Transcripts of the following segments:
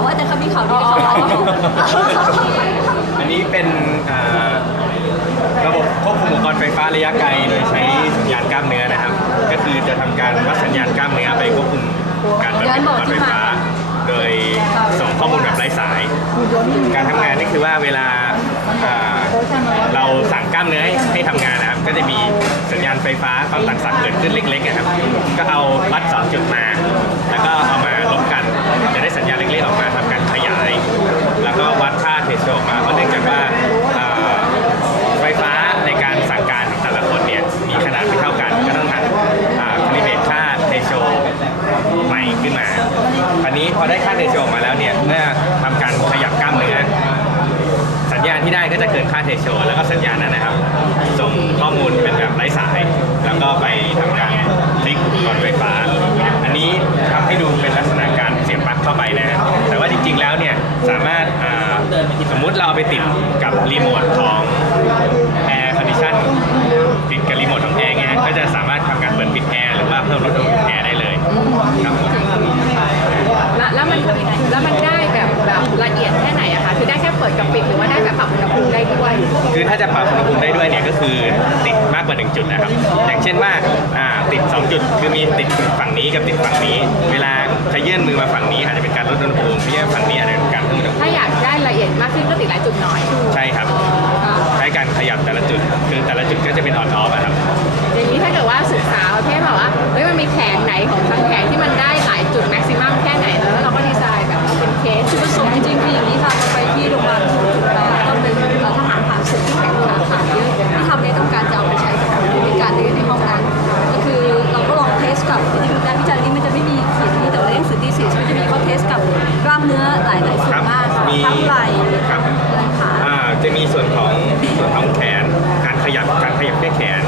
ค่ะว่าแต่เขามีข่าวดีกับเขาอันนี้เป็นอ่าระบบควบคุมอุปกรณ์ไฟฟ้าระยะไกลโดยใช้สัญญาณกล้ามเนื้อนะครับ ก็คือจะทำการวัดสัญญาณกล้ามเนื้อไปควบคุมการผลิตอุปกรณ์ไฟฟ้า โดยส่งข้อมูลแบบไร้สาย การทำงานนี่คือว่าเวลาอ่าเราสั่งกล้ามเนื้อให้ให้ทำงานนะครับ ก็จะมีสัญญาณไฟฟ้าความต่างศักย์เกิดขึ้นเล็กๆนะครับ ก็เอาวัดสองจุดมา ขึ้นมา อันนี้พอได้ค่าเทสโชออกมาแล้วเนี่ยเมื่อทำการขยับกล้ามเนื้อสัญญาณที่ได้ก็จะเกินค่าเทสโชแล้วก็สัญญาณนั้นนะครับ ส่งข้อมูลเป็นแบบไร้สาย แล้วก็ไปทำการคลิกก่อนไฟฟ้า อันนี้ทำให้ดูเป็นลักษณะการเสียบปลั๊กเข้าไปนะแต่ว่าจริงๆแล้วเนี่ยสามารถอ่าสมมุติเราไปติดกับรีโมทของ Air Condition ติดกับรีโมทของแอร์ไงก็จะสามารถทำการเปิดปิดแอร์หรือว่าเพิ่มลดเลยครับผม แล้วแล้วมันแล้วมันได้แบบแบบ ละเอียดแค่ไหนอะคะคือได้แค่เปิดกับปิดหรือว่าได้แบบปรับอุณหภูมิได้ด้วยคือถ้าจะปรับอุณหภูมิได้ด้วยเนี่ยก็คือติดมากกว่า 1 จุดนะครับ อย่างเช่นว่าอ่าติด 2 จุด คือมีติดฝั่งนี้กับติดฝั่งนี้ เวลาขยื่นมือมาฝั่งนี้อาจจะเป็นการลดอุณหภูมิขยื่นฝั่งนี้อาจจะเป็นการเพิ่มอุณหภูมิถ้าอยากได้ละเอียดมากขึ้นก็ติดหลายจุดหน่อยใช่ครับค่ะใช้การขยับแต่ละจุด คือแต่ละจุดก็จะเป็นออนออฟครับ อย่างนี้ถ้าเกิดว่าศึกษาประเภทแบบว่าเฮ้ยมันมีแผงไหนของทางแผงที่มัน ไหล่ครับอ่าจะมีส่วนของส่วนของแขน การขยับการขยับแค่แขน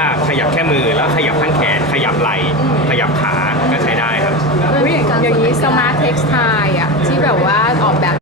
อ่าขยับแค่มือแล้วขยับข้างแขน ขยับไหล่ขยับขาก็ใช้ได้ครับ อย่างนี้สมาร์ทเท็กซ์ไทอะที่แบบว่าออกแบบ